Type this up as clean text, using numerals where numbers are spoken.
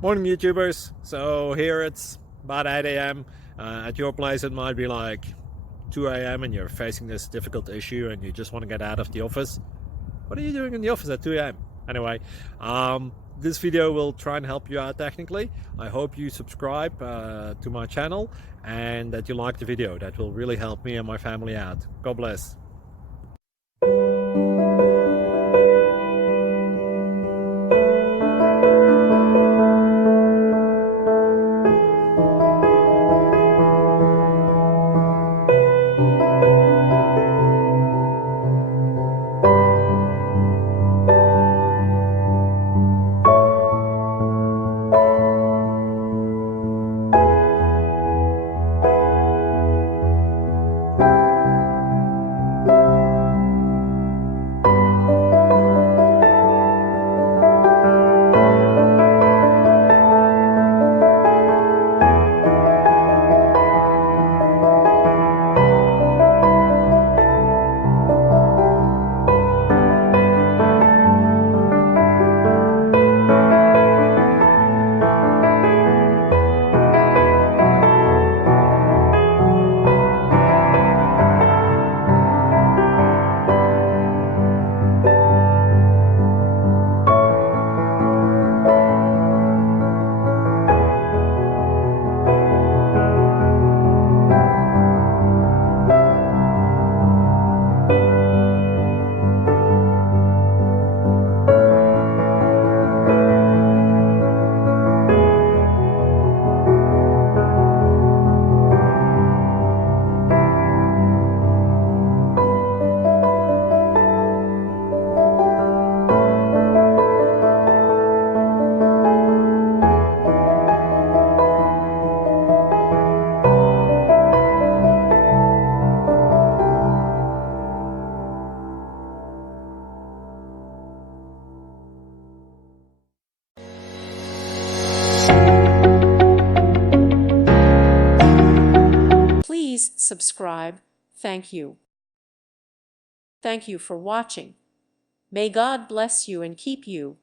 Morning YouTubers. So here it's about 8 a.m. At your place it might be like 2 a.m. and you're facing this difficult issue and you just want to get out of the office. What are you doing in the office at 2 a.m.? Anyway, this video will try and help you out technically. I hope you subscribe to my channel and that you like the video. That will really help me and my family out. God bless. Please subscribe. Thank you. Thank you for watching. May God bless you and keep you.